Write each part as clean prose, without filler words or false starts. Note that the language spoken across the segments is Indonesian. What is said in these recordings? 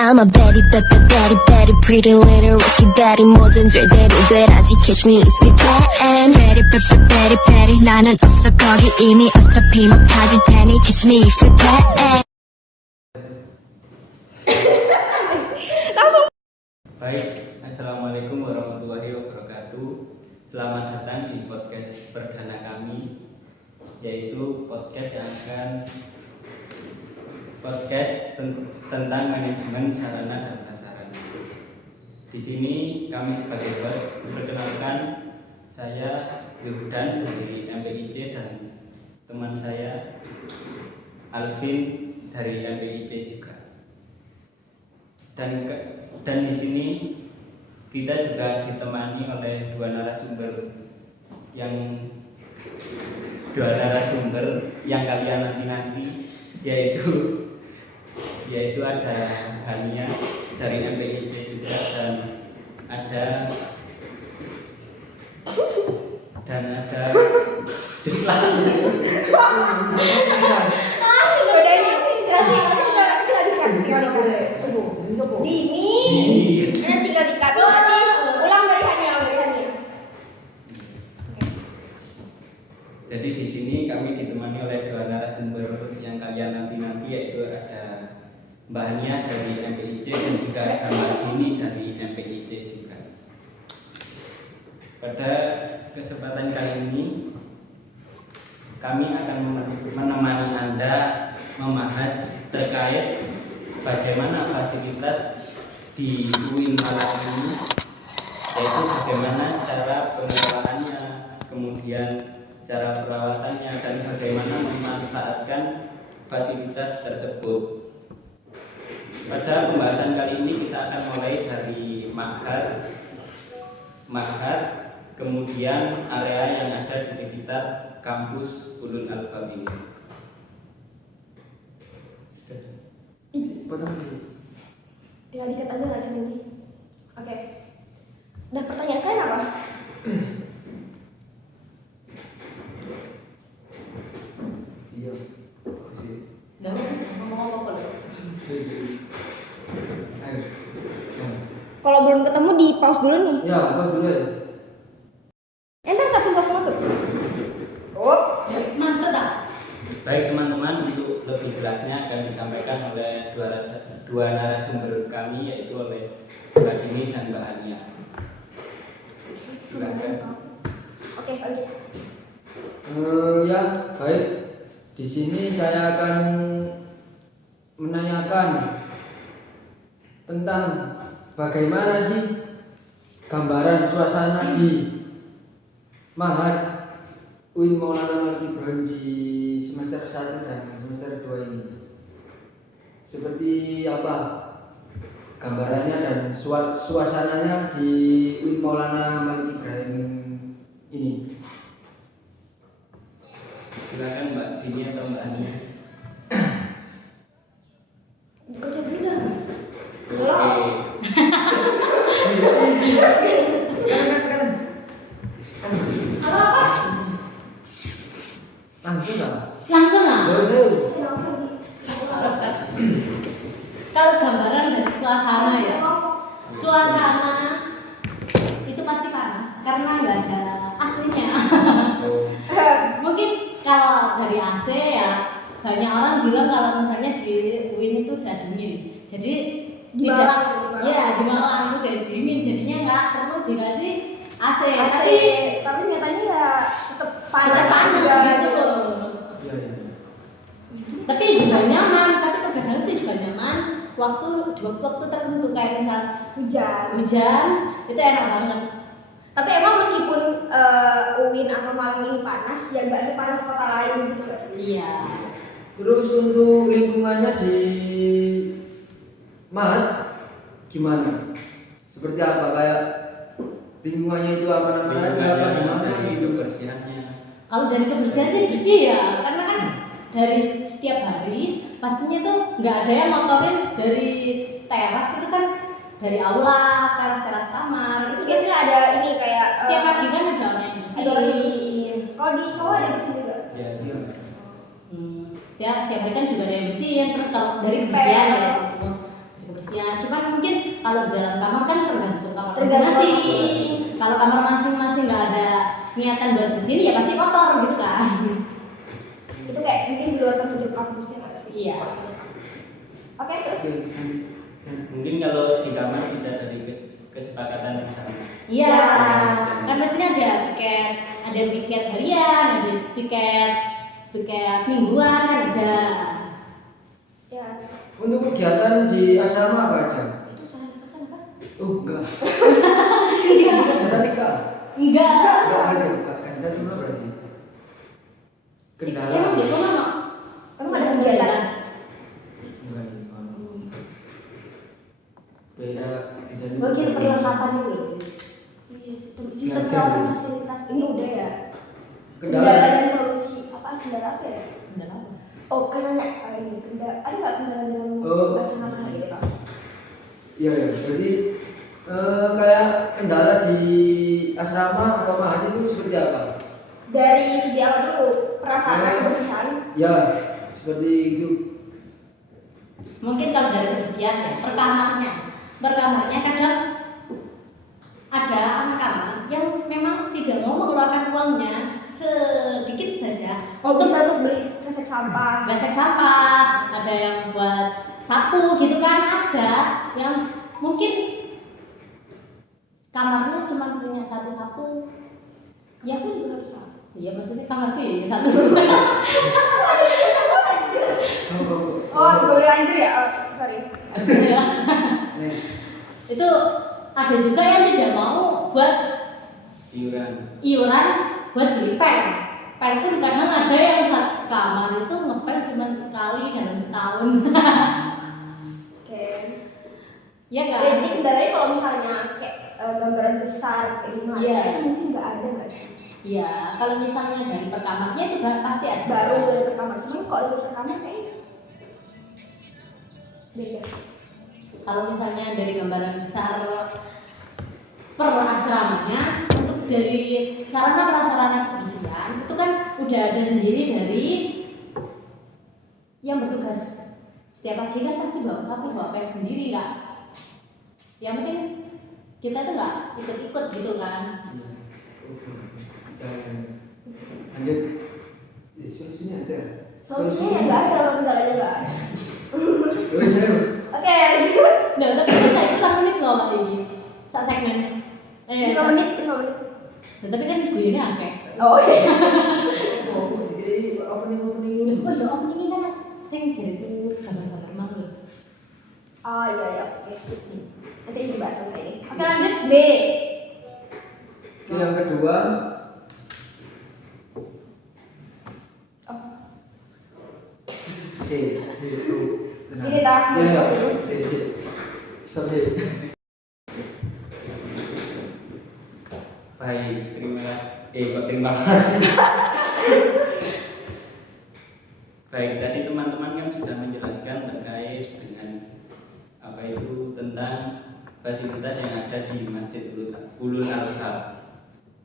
I'm a baddie, baddie, baddie, pretty little risky baddie. 모든 죄대로 되라지 catch me if you can. Baddie, baddie, baddie, 나는 없어 거기 이미 어차피 못하지 테니 catch me if you can. Baik, Assalamualaikum warahmatullahi wabarakatuh. Selamat datang di podcast perdana kami, yaitu podcast yang akan tentang manajemen sarana dan prasarana. Di sini kami sebagai host memperkenalkan saya Zuhdan dari MPIC dan teman saya Alvin dari MPIC juga. Dan di sini kita juga ditemani oleh dua narasumber yang kalian nanti yaitu ada Hania dari MPIC juga dan ada Dini, tinggal dikat lagi. Ulang dari Hania. Jadi di sini kami ditemani oleh dua narasumber yang kalian nanti yaitu ada Mbak Hania dari MPIC dan juga ada Mbak Dini dari MPIC juga. Pada kesempatan kali ini kami akan menemani Anda membahas terkait bagaimana fasilitas di UIN Malang ini, yaitu bagaimana cara pengelolaannya, kemudian cara perawatannya, dan bagaimana memanfaatkan fasilitas tersebut. Pada pembahasan kali ini kita akan mulai dari Ma'had, kemudian area yang ada di sekitar kampus Ulul Albab ini. Tinggal dikat aja nggak sih? Oke. Udah pertanyaan kalian apa? Iya. Ngomong apa dulu? Kalau belum ketemu di pause dulu nih. Ya, pause dulu ya. Entar satu waktu masuk. Oh, masuk tak? Baik teman-teman, untuk lebih jelasnya akan disampaikan oleh dua narasumber kami, yaitu oleh Mbak Dini dan Mbak Hania. Silakan. Oke, lanjut. Ya, baik. Di sini saya akan menanyakan tentang bagaimana sih gambaran suasana di Ma'had UIN Maulana Malik Ibrahim di semester 1 dan semester 2 ini. Seperti apa gambarannya dan suasananya di UIN Maulana Malik Ibrahim ini? Silakan Mbak Dini atau Mbak Hania. Kerja dulu dah. Oke. Apa? Langsung lah. Langsung lah. Silakan lagi. Kalau gambaran dari suasana ya, suasana itu pasti panas karena nggak ada AC-nya. Mungkin kalau dari AC ya banyak orang bilang kalau misalnya di UIN itu udah dingin. Jadi Di tidak, Malang. ya di Malang itu udah dingin. Jadinya nggak perlu dikasih AC. Tapi nyatanya ya tetap panas Panas juga gitu loh. Ya, ya. Tapi juga nyaman, tapi terkadang itu juga nyaman di waktu tertentu kayak misal hujan itu enak banget. Tapi emang meskipun UIN atau Malang ini panas, ya nggak sepanas kota lain gitu nggak sih? Iya. Terus untuk lingkungannya di Ma'had gimana? Seperti apa, kayak lingkungannya itu aman-aman aja apa gimana gitu? Kebersihannya. Kalau dari kebersihan sih bersih ya, karena kan dari setiap hari pastinya tuh nggak ada yang ngotorin dari teras itu kan, dari aula, teras kamar itu Biasanya ada ini kayak setiap pagi kan ada orang yang ada orang yang bersih. Kalau di cowok ada di sini juga. Ya, Ya setiap hari kan juga ada yang bersihin. Terus kalau dari kebersihan ya, dari kebersihan kalau dalam kamar kan tergantung kamar Tergantung. masing-masing. Kalau kamar masing-masing nggak ada niatan buat bersihin ya pasti kotor gitu kan. Itu kayak mungkin di luar petunjuk kampusnya nggak sih? Iya. Oke, terus Oke, lanjut. Mungkin kalau di kamar bisa dari kesepakatan bersama. Iya, Ya. kan pastinya ada piket harian, ada piket mingguan kan ada. ya Untuk kegiatan di asrama apa aja? itu sana kan? Oh, enggak. Kegiatan nikah. Enggak. Enggak berarti, kegiatan cuma berarti. Kendala. Emang gitu mana? Emang ada kegiatan? Enggak ini. Beda kegiatan. Bagian perlengkapan itu loh. Iya, sistem Ngajar. perawatan fasilitas ini udah ya. Kendala. Dan solusi apa? Kendala apa ya? Enggak apa. Oh, kan nanya ini kendala. Ada nggak kendala dengan Oh. bahasa nama gitu Pak? Iya, ya. Jadi kayak kendala di asrama atau mahal itu seperti apa? Dari segi apa dulu? Perasaan kebersihan. Ya, seperti itu. Mungkin kalau dari kebersihan ya, perkamarnya kadang ada anak kamar yang memang tidak mau mengeluarkan uangnya sedikit saja Oh, bisa untuk beli kresek sampah. besek sampah, ada yang buat sapu gitu kan, ada yang mungkin kamarnya cuma punya satu sapu. Ya aku juga harus sampah. Iya maksudnya kamarku ya satu. Oh, boleh lanjut ya? Oh, sorry. Ya. Next. Itu ada juga yang tidak mau buat iuran buat beli pen. Pen pun kadang ada yang sekamar itu ngepel cuma sekali dalam setahun. Oke. Ya kan? Jadi kendalanya kalau misalnya kayak gambaran besar kayak gimana? Iya. Itu mungkin nggak ada nggak sih? Iya, kalau misalnya dari perkamarnya itu pasti ada. Baru dari pertama. Cuman kalau dari pertama kayaknya beda. Kalau misalnya dari gambaran besar per asramanya untuk dari sarana prasarana kebersihan itu kan udah ada sendiri dari yang bertugas. Setiap pagi kan pasti bawa sapu, bawa pen sendiri nggak? Yang penting kita tuh nggak ikut-ikut gitu kan. Lanjut. Solusinya ada. Solusinya ya nggak ada kalau kendalanya nggak ada. Terus saya. Oke, lanjut. Nah, tapi bisa itu kan menit loh Mbak Dewi. Sak segmen. 5 sak- menit, 5 menit. Nah, tapi kan gue ini akeh. Oh iya. Oh, jadi opening. Oh ya om ini kan sing jadi gambar-gambar malu. Oh iya ya, oke. Nanti ini bahas selesai ini. Oke lanjut B. Yang kedua, Oh, C itu. Ini tak? Ya, sampai. Baik, terima kasih. Baik, tadi teman-teman kan sudah menjelaskan terkait dengan apa itu tentang fasilitas yang ada di Masjid Ulul Albab.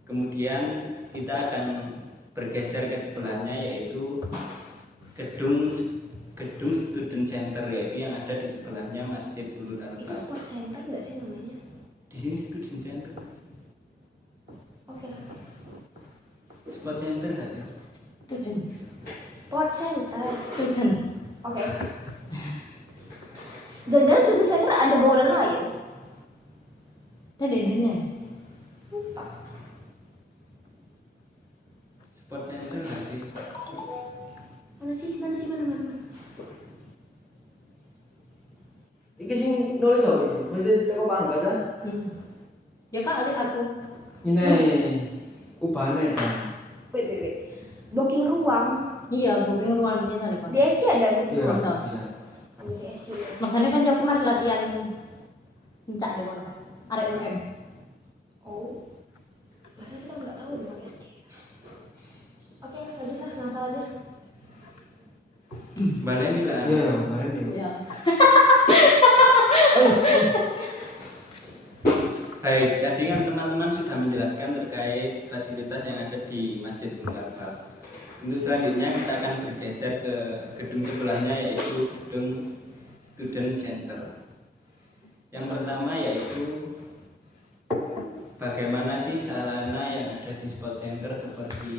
Kemudian kita akan bergeser ke sebelahnya yaitu gedung student center, yaitu yang ada di sebelahnya Masjid Ulul Itu Albab. sport center nggak sih namanya? Di sini student center. Oke. Sport center nggak sih? Student. Sport center. Student. Oke. Dan student center ada bangunan lain. Tadi ini. Lupa. Sport center nggak sih? Mana? Iki sing nulis apa? Mesti teko pangga kan? Ya kan ada aku. Ini ubahane kan. Wait. Booking ruang. Iya, mungkin ruang bisa nih. Di SC ada booking Iya, ruang. bisa. Di SC. Makanya kan cok kemarin latihan mencak deh mana. Arek UM. Oh. Masa kita nggak tahu di SC. Oke, lanjutlah masalahnya. Baleni lah. Iya, kemarin itu. Ya. Baik, tadi kan teman-teman sudah menjelaskan terkait fasilitas yang ada di Masjid Ulul Albab. Untuk selanjutnya kita akan bergeser ke gedung sebelahnya yaitu gedung Student Center. Yang pertama yaitu bagaimana sih sarana yang ada di sport center, seperti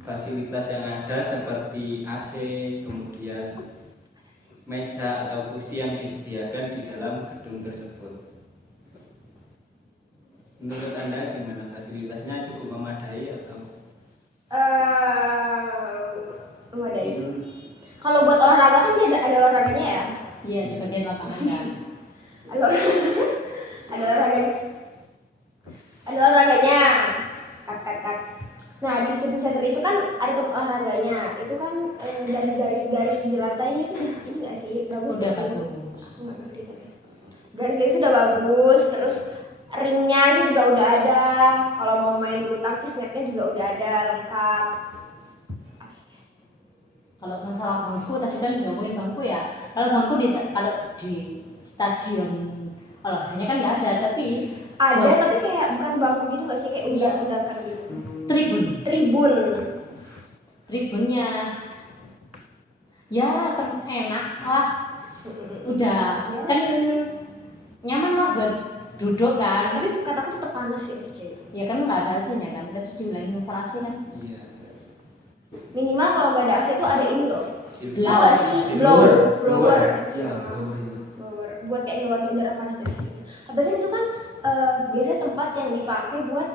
fasilitas yang ada seperti AC, kemudian meja atau kursi yang disediakan di dalam gedung tersebut. Menurut Anda gimana, fasilitasnya cukup memadai atau? Memadai. Kalau buat olahraga kan dia ada olahraganya ya. Iya, di bagian lapangan kan. Ada ada olahraganya. Ada olahraganya. Tak. Nah, di student center itu kan ada olahraganya. Itu kan dari garis-garis di lantainya itu ini nggak sih? Bagus. Udah nggak sih? bagus. Garis-garis sudah bagus, terus ringnya juga udah ada. Kalau mau main bulu tangkis netnya juga udah ada lengkap. Kalau masalah bangku tadi kan ngomongin bangku ya. Kalau di stadion olahraganya kan nggak ada, tapi Ada tapi kayak bukan bangku gitu nggak sih, kayak udang-udang kan gitu. tribun. Tribunnya ya enak lah. Udah kan nyaman lah buat duduk kan. Tapi kataku tetap panas ya SC. Ya kan nggak ada AC-nya kan, terus dibilangin instalasi kan. Iya. Minimal kalau nggak ada AC tuh ada ini loh. Blower. Apa sih? Blower. Ya, blower itu. Blower. Buat kayak ngeluarin udara panas dari situ. Tapi itu kan biasanya tempat yang dipakai buat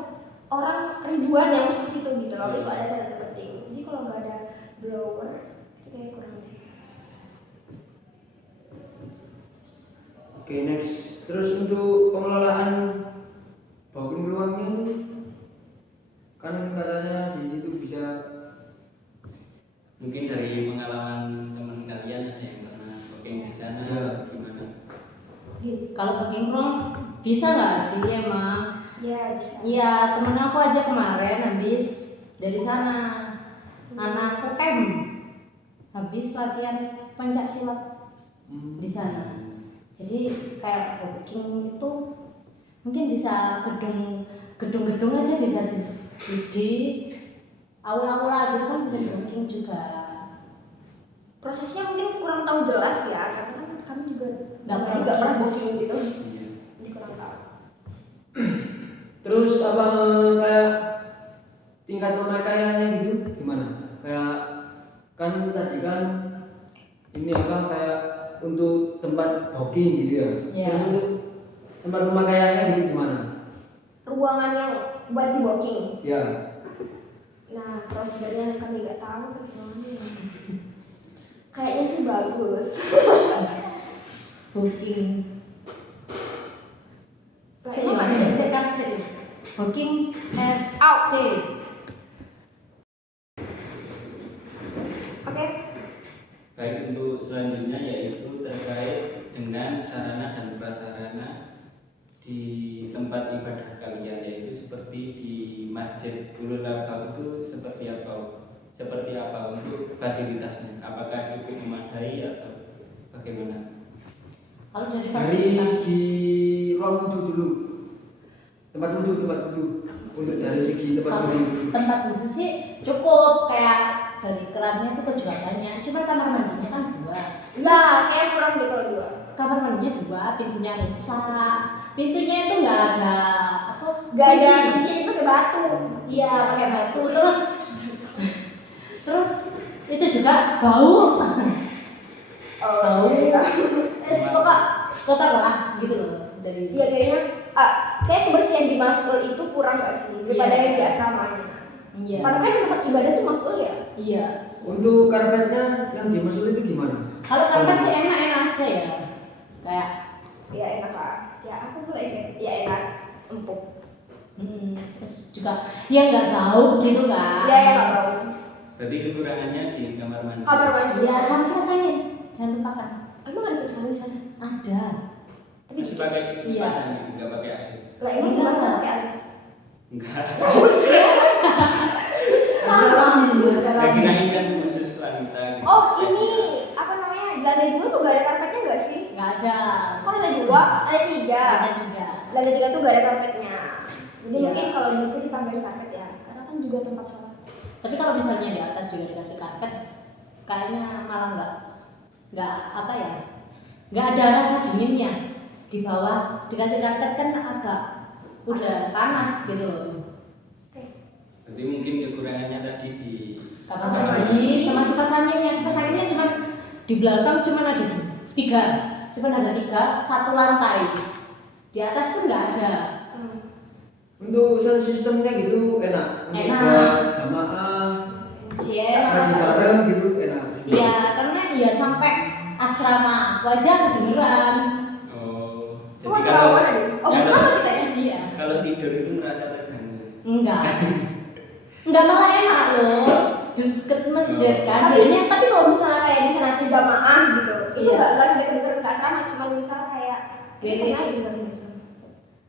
orang ribuan yang masuk situ gitu loh. Itu ada satu penting. Jadi kalau nggak ada blower itu kayak kurang deh. Oke, next. Terus untuk pengelolaan booking ruangnya itu kan katanya di situ bisa. Mungkin dari pengalaman teman kalian ada yang pernah booking di sana, Ya. gimana? Kalau booking room bisa nggak sih emang? Ya bisa. Iya, temen aku aja kemarin habis dari sana, anakku habis latihan pencak silat di sana. Jadi kayak booking itu mungkin bisa gedung-gedung aja bisa di aula-aula gitu kan bisa di booking juga. Prosesnya mungkin kurang tahu jelas ya, karena kan kami juga Nggak pernah booking gitu. Iya. Jadi kurang tahu. Terus apa kayak tingkat pemakaiannya gitu gimana? Kayak kan tadi kan ini apa kayak untuk tempat booking gitu ya. Iya. Terus untuk tempat pemakaiannya gitu gimana? Ruangan yang buat di booking. Ya. Nah, prosedurnya kami nggak tahu bagaimana. Kayaknya sih bagus. Booking. Ini mana sih? Booking SC. Oke. Baik, untuk selanjutnya yaitu terkait dengan sarana dan prasarana di tempat ibadah kalian, yaitu seperti di Masjid Ulul Albab itu seperti apa untuk fasilitasnya? Apakah cukup memadai atau bagaimana? Kalau dari Dari fasilitas segi ruang wudhu dulu. Tempat wudhu. Untuk dari segi tempat kalau wudhu. tempat wudhu sih cukup, kayak dari kerannya itu juga banyak. Cuma kamar mandinya kan 2. Nah, kayak kurang deh kalau 2. Kamar mandinya 2, pintunya rusak. Pintunya itu nggak ada apa? Gak ada kunci. kuncinya, itu pakai batu. Iya, pakai batu. Terus itu juga bau. Bau. Iya. Pokok kotor lah gitu loh dari. Iya kayaknya kayak kebersihan di masjid itu kurang gak sih daripada Iya. yang di asramanya. Iya. Karena kan tempat ibadah tuh masjid ya. Iya. Untuk karpetnya yang di masjid itu gimana? Kalau karpet sih enak-enak aja ya. Kayak Ya enak lah. Ya aku mulai kayak ya enak, empuk. terus juga ya nggak bau gitu kan. Ya nggak tahu. Berarti kekurangannya di kamar mandi. Kamar mandi. Iya, sampai rasanya jangan lupakan. Emang ada kipasan di sana? Ada. Tapi Masih pakai Iya. kipas angin, nggak pakai AC? lah emang Enggak. kipasan pakai AC? Enggak. Sama. Saya kirain kan khusus wanita. gitu. Oh ini apa namanya, di lantai 2 tuh gak ada karpetnya nggak sih? Nggak ada. Kok lantai 2? Lantai 3. Ada 3. Lantai 3 tuh gak ada karpetnya. Jadi Iya. mungkin kalau bisa ditambahin karpet ya, karena kan juga tempat sholat. Tapi kalau misalnya di atas juga dikasih karpet, kayaknya malah nggak apa ya, nggak ada rasa dinginnya. Di bawah dikasih karpet kan agak udah panas gitu loh. Berarti mungkin kekurangannya tadi di Kamar mandi sama kipas anginnya cuma di belakang cuma ada tiga, satu lantai. Di atas pun nggak ada. Untuk sound sistemnya gitu enak. Untuk Enak. buat jamaah Iya. ngaji bareng gitu enak. Iya, karena ya sampai asrama aku aja kedengeran. Oh, Oh, jadi asrama kalau mana nih? Oh, bersama kita ya? Iya. kalau tidur itu merasa terganggu. Enggak malah enak loh. Deket masjid kan. Tapi Jadinya kalau misalnya kayak di sana tuh jamaah gitu, itu Iya. nggak sampai kedengeran ke asrama, cuma misalnya kayak Beda. aja dengerin di sana.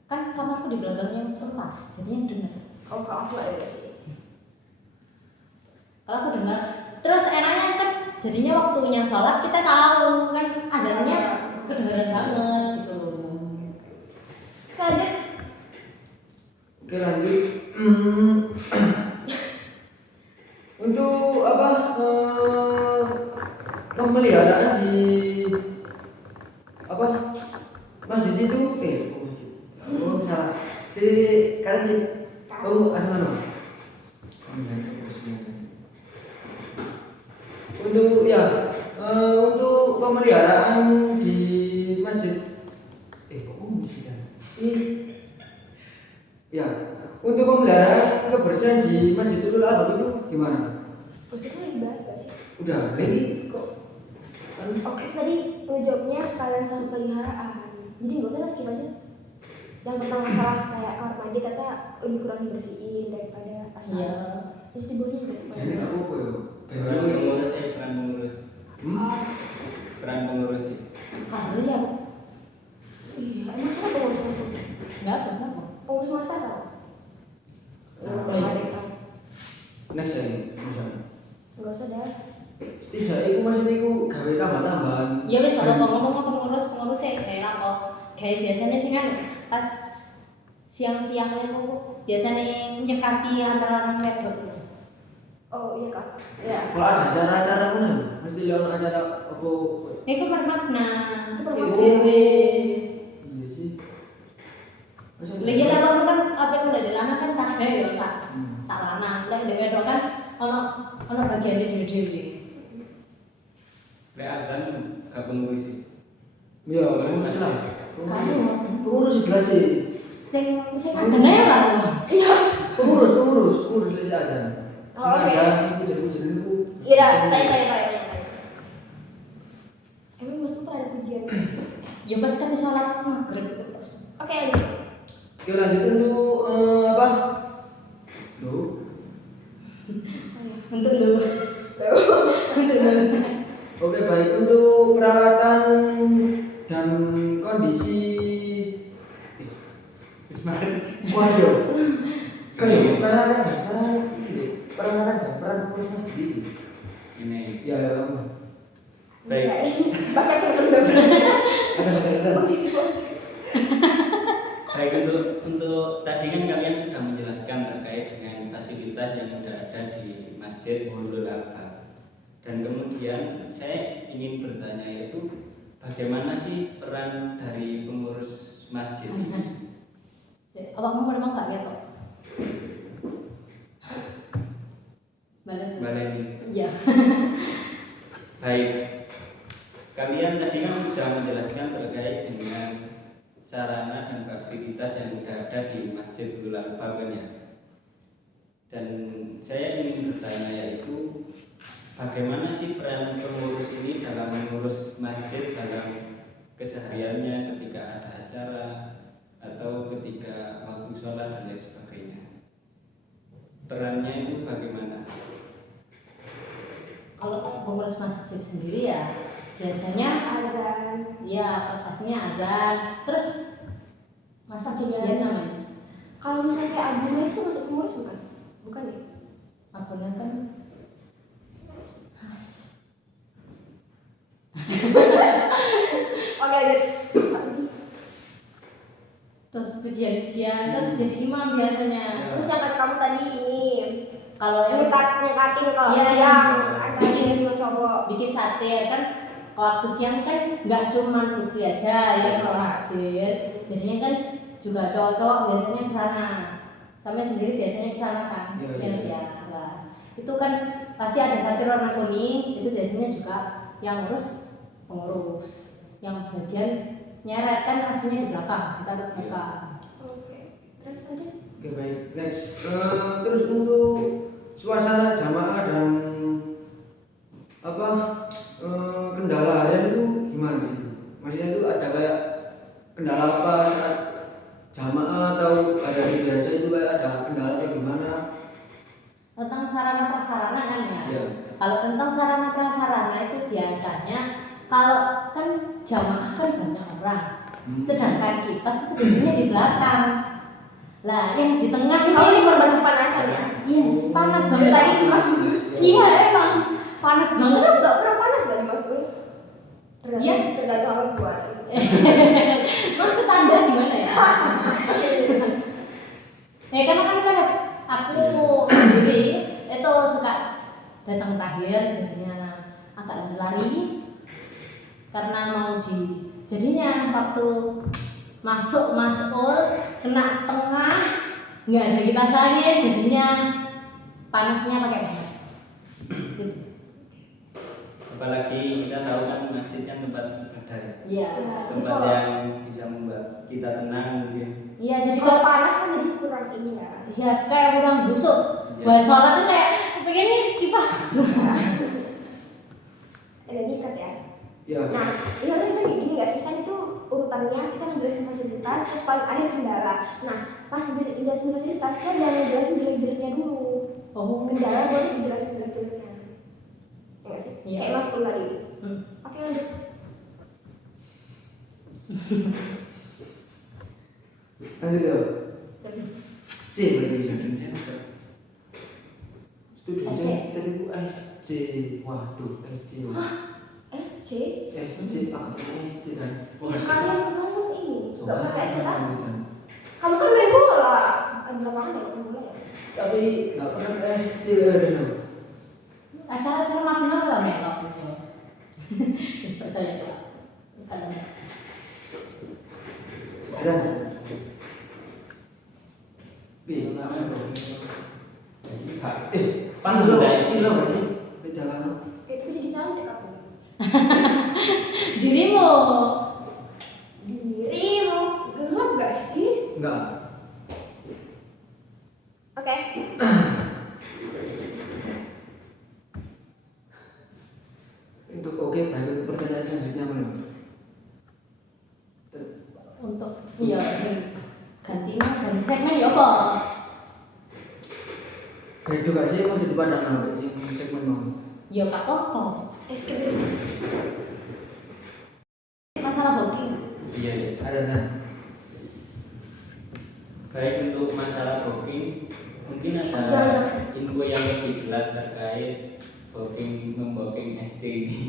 kan kamarku di belakangnya kelas, jadinya denger. Oh, kalau aku ada sih. Kalau aku dengar, terus enaknya kan jadinya waktunya sholat kita tahu kan adanya kedengeran banget gitu. Lanjut. Oke lanjut. Untuk apa pemeliharaan di apa masjid itu salah si kalian sih asmano untuk ya untuk pemeliharaan di masjid ya untuk pemeliharaan kebersihan di Masjidul Albab itu gimana? Itu kan dibahas gak sih? Udah lagi kok kan Oke, tadi ngejawabnya sekalian sama peliharaan. Jadi nggak usah skip aja. Yang tentang masalah kayak kamar mandi kata lebih kurang dibersihin daripada asrama. Iya. Terus di bawahnya daripada. jadi nggak apa-apa ya. Peran pengurus ya, peran pengurus. Peran pengurus sih. Kali ya, Iya, emang salah pengurus masuk. nggak ada apa. Pengurus master tau? Nah, next ya misalnya. Nggak usah dah. Setidaknya aku maksudnya aku gawe tambah-tambahan. Ya wes kalau ngomong pengurus ya kayak apa? Kayak biasanya sih kan pas siang-siangnya tuh biasanya nyekati antara orang wedok gitu. Oh iya kak. Ya. Kalau ada acara-acara mana? Mesti lihat acara apa? Itu bermakna, Itu bermakna. dewe. Iya sih. Masa Lah iya lah kalau kan apa itu dari lana kan kabeh ya sak Hmm. lanang. Lah dewe wedok kan ono bagian dhewe-dhewe. Lek azan gak pengurus sih. Iya, pengurus lah. Kamu Pengurus jelas sih. sing adene lah. Iya. Pengurus lagi ada. Oh, oke. Ada pujian itu. Iya, tanya. Emang masuk ada pujian. Ya pas kan sholat maghrib itu. Oke, lanjut. Oke lanjut untuk apa? Loh. Untuk lu. Untuk lu. Oke baik untuk perawatan dan kondisi. Waduh. Kayak perawatan dan cara ini perawatan dan peran pengurus masjid ini. Ini. Ya ya. Baik. Bakat terpendam. Ada. Baik untuk tadi kan kalian sudah menjelaskan terkait dengan fasilitas yang sudah ada di Masjid Nurul Albab. Dan kemudian saya ingin bertanya yaitu bagaimana sih peran dari pengurus masjid ini? Awakmu memang gak ketok. Baleni. Iya. Baik. Kalian tadi kan sudah menjelaskan terkait dengan sarana dan fasilitas yang sudah ada di Masjid Nurul Albab kan ya. Dan saya ingin bertanya yaitu bagaimana sih peran pengurus ini dalam mengurus masjid dalam kesehariannya ketika ada acara atau ketika waktu sholat dan lain sebagainya. Perannya itu bagaimana? Kalau pengurus masjid sendiri ya biasanya Azan. ya pastinya azan. Terus masa pujian namanya? Kalau misalnya kayak abunya itu masuk pengurus bukan? Bukan ya? Akunnya kan Oke, lanjut. terus pujian terus jadi imam biasanya. Terus yang kata kamu tadi ini Kalau yang nyekatin kalau Iya, siang iya. ada cewek sama cowok. bikin satir kan waktu siang kan nggak cuma putri aja ya kalau masjid, jadinya kan juga cowok-cowok biasanya ke sana, sampai sendiri biasanya ke sana kan, Iya, yang iya. siang. Nah, itu kan pasti ada santri warna kuning, itu biasanya juga yang ngurus pengurus, yang bagian nyeret kan pastinya di belakang, kita di belakang. Oke. Terus lanjut. Oke baik, next. Terus untuk suasana jamaah dan apa kendala harian itu gimana sih? Maksudnya itu ada kayak kendala apa saat jamaah atau hari biasa itu kayak ada kendala kayak gimana? Tentang sarana prasarana kan ya. Iya. Kalau tentang sarana prasarana itu biasanya kalau kan jamaah kan banyak orang, sedangkan kipas itu biasanya di belakang. Lah yang di tengah Kamu ini korban kepanasan ya? Yes, panas Dari banget. tadi Mas Iya emang panas banget. nggak pernah panas kan Mas Ul? Iya. Tergantung apa buat. Maksud Anda gimana ya? Ya karena kan aku sendiri itu suka datang terakhir, jadinya agak lari karena mau jadinya waktu masuk kena tengah nggak ada kipas angin, jadinya panasnya pakai banget. Apalagi kita tahu kan masjid kan tempat ibadah ya. Iya. Tempat yang bisa membuat kita tenang mungkin. Iya jadi Kalau kalau panas kan jadi kurang ini ya. ya kayak kurang busuk. Iya. Buat sholat tuh kayak pengennya kipas. Ada diikat ya. Ya. Nah, ini harusnya kita gini nggak sih, kan itu urutannya kita ngejelasin fasilitas terus paling akhir kendala. Nah, pas ngejelasin fasilitas kita jangan ngejelasin jelek-jeleknya dulu. Oh, Kendala boleh dijelasin jelek-jeleknya. Ya nggak sih? Iya. Kayak Mas Ul tadi. Hmm. Oke lanjut. Lanjut ya. C berarti bisa kerja. Studi SC. tadi itu SC. Waduh, SC. SC. SC apa SC kan? Kalian kamu ini nggak pakai SC kan? kan? Kamu kan main bola. Ada lapangan ya main bola ya. Tapi nggak pernah SC lagi loh. acara-acara mafian lah melok gitu. Bisa percaya Pak. Kadang. Ada. Silo nggak sih? Jalan. Itu jadi cantik aku. Dirimu. Dirimu gelap gak sih? Enggak. Oke. Untuk oke, baik pertanyaan selanjutnya mana? Untuk iya ganti segmen ya apa? Itu gak sih masih di padang apa sih segmen mau? Ya Kak Toto. Skip dulu. Masalah booking. Iya, iya. Ada. Baik, untuk masalah booking, mungkin ada info yang lebih jelas terkait membooking ST ini.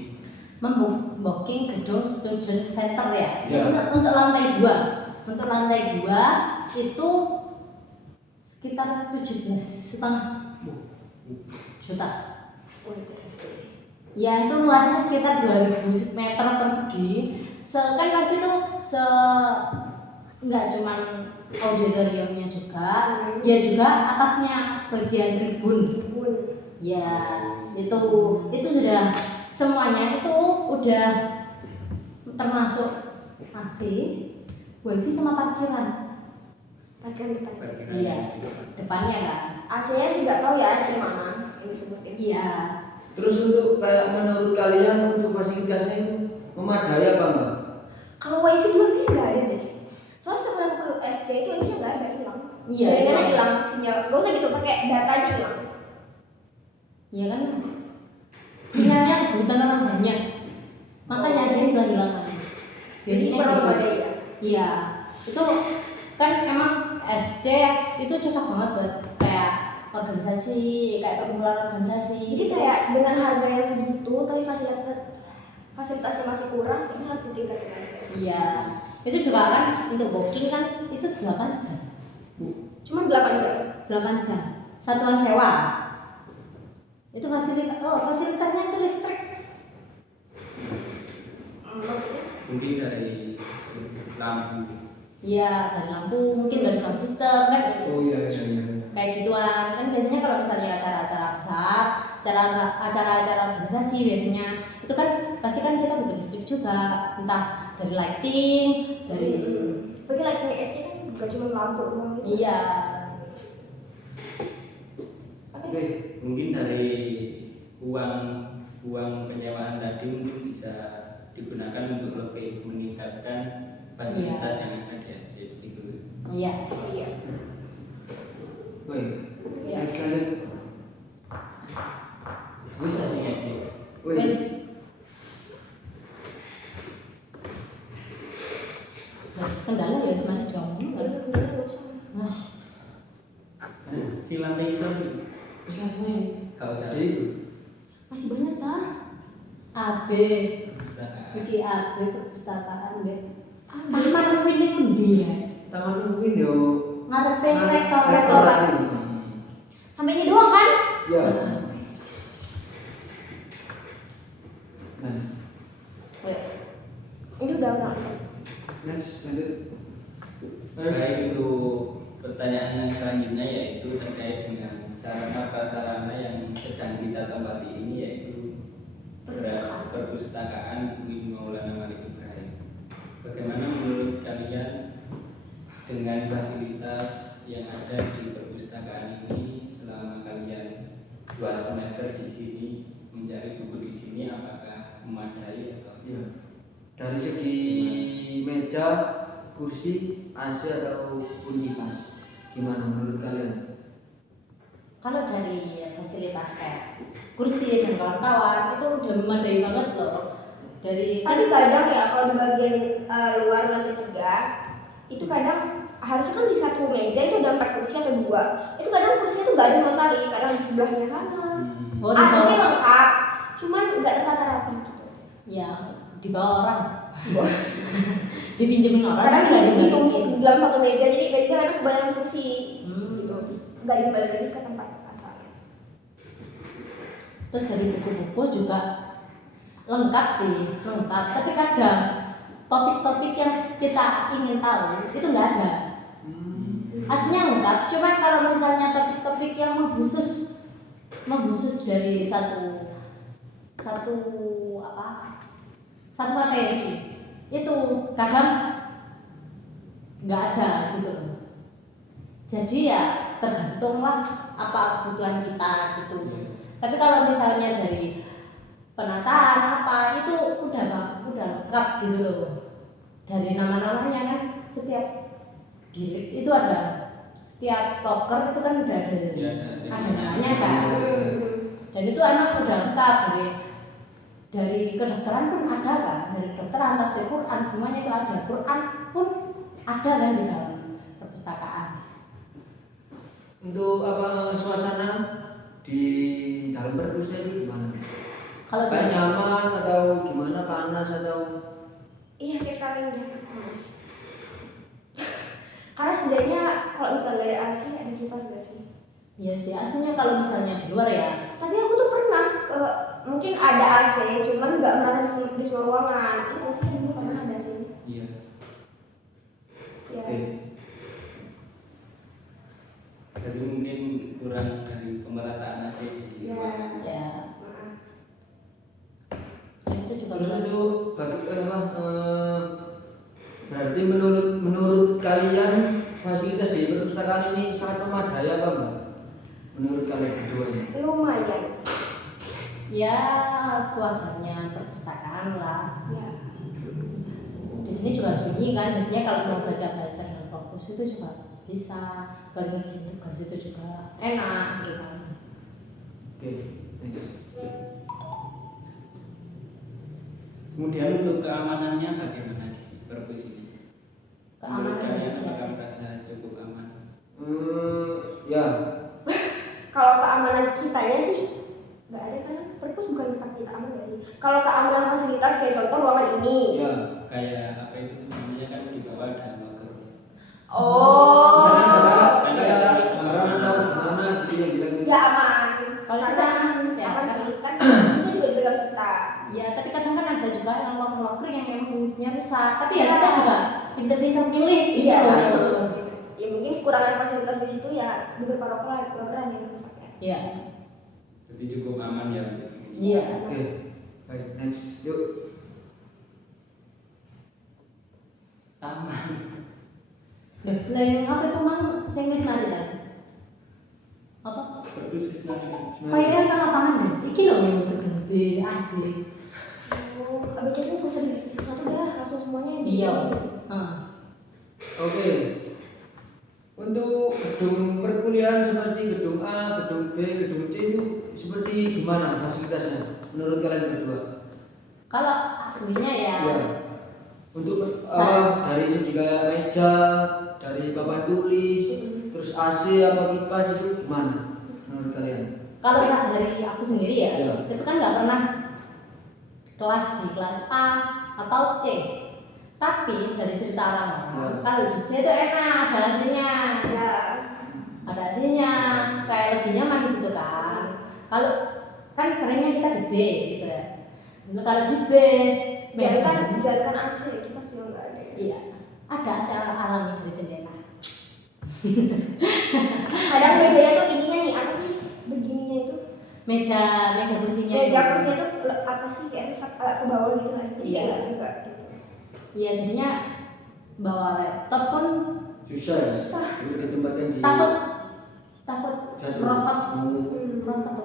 Membooking gedung student center ya. Ya. Untuk lantai 2. Untuk lantai 2 itu sekitar 17,5 juta. Ya itu luasnya sekitar 2000 meter persegi. Kan pasti itu nggak cuman auditoriumnya juga, ya juga atasnya bagian tribun. Ya itu sudah semuanya itu udah termasuk AC, wifi sama parkiran. Parkiran depan. Iya, depannya kan. AC-nya sih nggak tahu ya AC mana yang disebutin. Iya. Terus untuk kayak menurut kalian untuk fasilitasnya itu memadai apa enggak? Kalau wifi juga kayaknya nggak ada deh. Soalnya setelah aku ke SC itu wifi-nya nggak ada, hilang. Iya, Jaringannya hilang. hilang sinyal. Gak usah gitu pakai datanya hilang. Iya kan? Sinyalnya kebutuhan orang banyak, makanya ada yang hilang-hilangan. Jadi Jadinya kurang gitu. memadai ya. Iya, itu kan emang SC itu cocok banget buat kayak organisasi, kayak perkumpulan organisasi. Jadi kayak dengan harga yang segitu tapi fasilitasnya masih kurang, ini harus ditingkatkan. Iya, itu juga kan untuk booking kan itu 8 jam. Cuma 8 jam. 8 jam. Satuan sewa. Itu fasilitasnya itu listrik. Maksudnya? Mungkin dari lampu. Iya, dari lampu, mungkin dari sound system kan. Oh iya iya iya. Kayak gituan kan biasanya kalau misalnya acara-acara besar, acara-acara organisasi biasanya itu kan pasti kan kita butuh listrik juga, entah dari lighting, dari Bagi lighting SC kan bukan cuma lampu doang gitu. iya. Oke. Mungkin dari uang penyewaan tadi mungkin bisa digunakan untuk lebih meningkatkan fasilitas yang ada di SC itu. Iya. Iya. Woi. Iya. Next lanjut. Bisa sih SC. Woi. Wes. Mas kendala ya sebenarnya diomongin kan. Mas, Si lantai satu. Wis langsung aja. Kau usah Jadi itu. masih banyak tah? AB, perpustakaan. iki AB perpustakaan deh. Taman ini pundi ya? Taman mungkin yo. Ngarepe Nah, rektorat. Sampai ini doang kan? Ya. Nah, Ini udah. next lanjut. Baik, untuk pertanyaan yang selanjutnya yaitu terkait dengan sarana prasarana yang sedang kita tempati ini, yaitu perpustakaan Budi Maulana Malik Ibrahim. Bagaimana menurut kalian dengan fasilitas yang ada di perpustakaan ini selama kalian 2 semester di sini mencari buku di sini, apakah memadai atau Ya. Dari segi meja, kursi, AC ataupun kipas, gimana menurut kalian? Kalau dari fasilitas kayak kursi dan kawan-kawan itu udah memadai banget loh. Dari Tapi kadang ya kalau di bagian luar lantai 3 itu kadang harusnya kan di satu meja itu ada 4 kursi atau 2. Itu kadang kursinya tuh nggak ada sama sekali, kadang di sebelahnya sana. Oh, di Ada bawah. lengkap, cuman nggak tertata rapi gitu. Ya di bawah orang. Dipinjemin orang Kadang tapi nggak itu dibalikin. dalam satu meja, jadi biasanya kadang kebanyakan kursi Hmm. gitu, terus nggak dibalik lagi ke tempat asalnya. Terus dari buku-buku juga lengkap sih, lengkap. Tapi kadang topik-topik yang kita ingin tahu itu nggak ada. Aslinya lengkap, cuman kalau misalnya topik-topik yang mengkhusus dari satu materi itu kadang nggak ada gitu. Jadi ya tergantung lah apa kebutuhan kita gitu. Tapi kalau misalnya dari penataan apa itu udah lengkap gitu loh. Dari nama-namanya kan setiap bilik itu ada, setiap loker itu kan udah ada, Ya, ada namanya kan. Dan itu anak udah lengkap dari kedokteran pun ada kan, dari kedokteran, tafsir Quran semuanya itu ada, Quran pun ada kan di dalam perpustakaan. Untuk suasana di dalam perpus ini gimana? Kalau Kayak dari nyaman atau gimana, panas atau? Iya, kayak sekarang udah panas. Karena setidaknya kalau misalnya dari AC ada kipas nggak sih? ya sih aslinya kalau misalnya di luar ya, Tapi aku tuh pernah mungkin ada AC, cuman nggak merata di semua ruangan. Itu sih dulu pernah ada sih. Iya. Ya. Oke. Jadi mungkin kurang dari pemerataan AC di Ya. ruangan. ya Maaf. dan itu juga Terus bisa untuk berarti menurut kalian fasilitas di perpustakaan ini sangat memadai apa enggak? Menurut kalian berdua ini? Lumayan. ya suasananya perpustakaan lah. Ya. Di sini juga sunyi kan, jadinya kalau mau baca-baca dengan fokus itu juga bisa, bagi ngerjain tugas itu juga enak gitu kan. Oke, next. Kemudian untuk keamanannya bagaimana di perpus ini? Menurut Keamanan kalian di sini. apakah merasa cukup aman? Ya, Kalau keamanan kitanya sih nggak ada kan? Perpus bukan tempat kita aman nggak sih? Kalau keamanan fasilitas kayak contoh ruangan ini. ya. Kayak apa itu namanya, kan di bawah ada loker. Oh. Karena sekarang atau gimana gitu ya kita gitu. Ya aman. Kalau Karena kita aman, ya. aman sih kan bisa juga dipegang kita. Ya tapi kadang kan ada juga yang loker-loker yang Tapi ya kita juga pintar-pintar milih gitu. Iya. Ya mungkin kekurangan fasilitas di situ ya beberapa lokeran yang rusak ya. Iya. Jadi cukup aman ya untuk ini. Iya. Oke, baik, next, yuk. Taman. Duh, lain apa itu mang sing wis mari ta? Apa? Persis nanti. Kayaknya kan lapangan deh. Iki lho gede ade. Oh, abis itu pusat satu dah langsung semuanya di. Iya. Heeh. Oke. Untuk gedung perkuliahan seperti gedung A, gedung B, gedung C itu seperti gimana fasilitasnya menurut kalian berdua? Kalau aslinya ya, Ya. Untuk dari segi kayak meja, dari papan tulis, terus AC apa kipas itu gimana menurut kalian? kalau dari aku sendiri ya, Iya. itu kan nggak pernah kelas di kelas A atau C. Tapi dari cerita orang-orang, Iya. kalau di C itu enak, ada AC-nya. Ya. Ada AC-nya, kayak lebih nyaman gitu kan. Kalau kan seringnya kita di B gitu ya. Kalau di B, Jalan AC itu pasti nggak ada. iya, ada AC alami dari jendela. Kadang mejanya tuh ininya nih apa sih begininya itu? Meja kursinya. Meja kursinya tuh apa sih kayak rusak ke bawah gitu nggak sih? Iya. Enggak gitu. Iya, jadinya bawa laptop pun Susah ya? Susah. Untuk ditempatkan di takut jatuh. merosot, Hmm. merosot.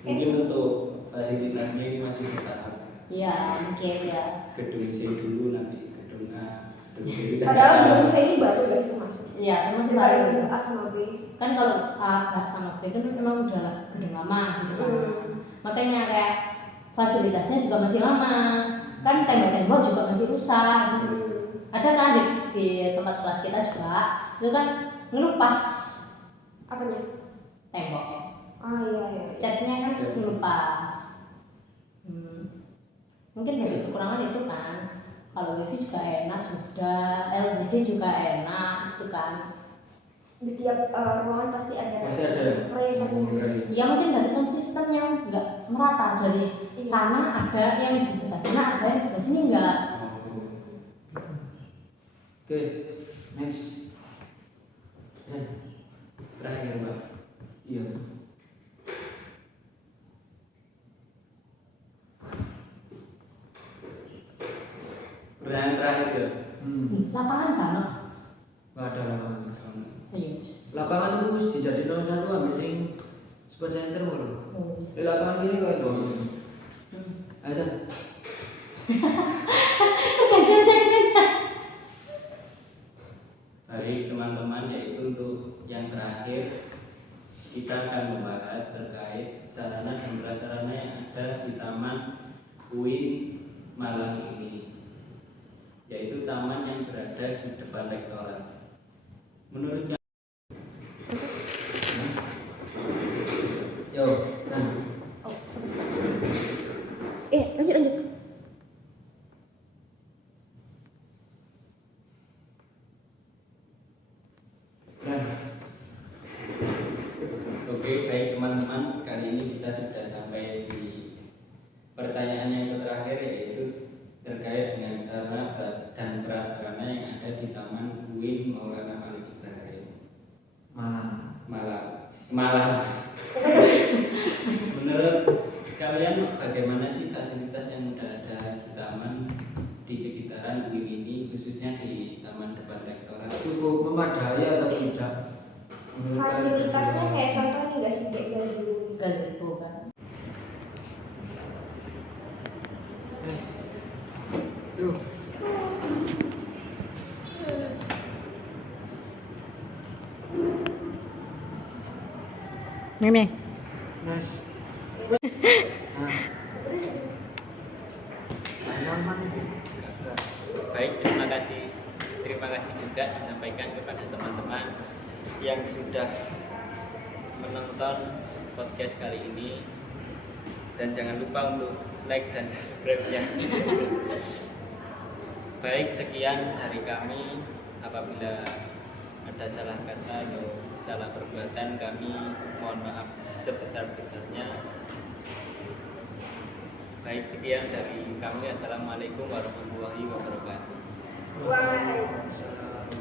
Mungkin untuk fasilitasnya ini masih bertahap. Iya, mungkin ya. Gedung C dulu, nanti gedung A, gedung B. Padahal gedung saya ini baru ya itu masuk. Iya, itu masih Baru baru. gedung A sama B. Kan kalau A sama B kan memang udah gedung lama gitu kan. Makanya kayak fasilitasnya juga masih lama. Kan tembok-tembok juga masih rusak. Ada kan di tempat kelas kita juga itu kan ngelupas Apanya? temboknya. Ah iya iya. Catnya kan ngelupas. Mungkin dari kekurangan itu kan. Kalau wifi juga enak sudah, LCD juga enak gitu kan. Di tiap ruangan pasti ada. Pasti ada ya? proyektornya. Ya mungkin dari sound system yang nggak merata, dari sana ada yang di sebelah sana ada yang di sebelah sini enggak. Oke, next. Ya. Terakhir Mbak. Iya. Pertanyaan terakhir ya. Lapangan banget. Nggak ada lapangan. Iya. Lapangan itu harus dijadiin nomor satu ambil sing sport center mulu. Di lapangan ini kayak gini. Ada. Baik teman-teman, yaitu untuk yang terakhir kita akan membahas terkait sarana dan prasarana yang ada di Taman UIN Malang ini, yaitu taman yang berada di depan rektorat. Menurut Yo, nah. Oh, lanjut. Nah. Oke, baik teman-teman, kali ini kita sudah sampai di pertanyaan yang terakhir, yaitu terkait dengan sarana dan prasarana yang ada di Taman UIN Maulana Malik Ibrahim Malang. Menurut kalian bagaimana sih fasilitas yang sudah ada di taman di sekitaran UIN ini, khususnya di taman depan rektorat? Cukup memadai atau tidak? Menurut kalian Fasilitasnya berdua? kayak contoh nih nggak sih kayak gazebo. Gazebo kan. Tuh. Meme. Nice. Baik, terima kasih juga disampaikan kepada teman-teman yang sudah menonton podcast kali ini, dan jangan lupa untuk like dan subscribe-nya. Baik, sekian dari kami. Apabila ada salah kata atau salah perbuatan, kami mohon maaf sebesar-besarnya. Baik, sekian dari kami. Assalamualaikum warahmatullahi wabarakatuh. Waalaikumsalam.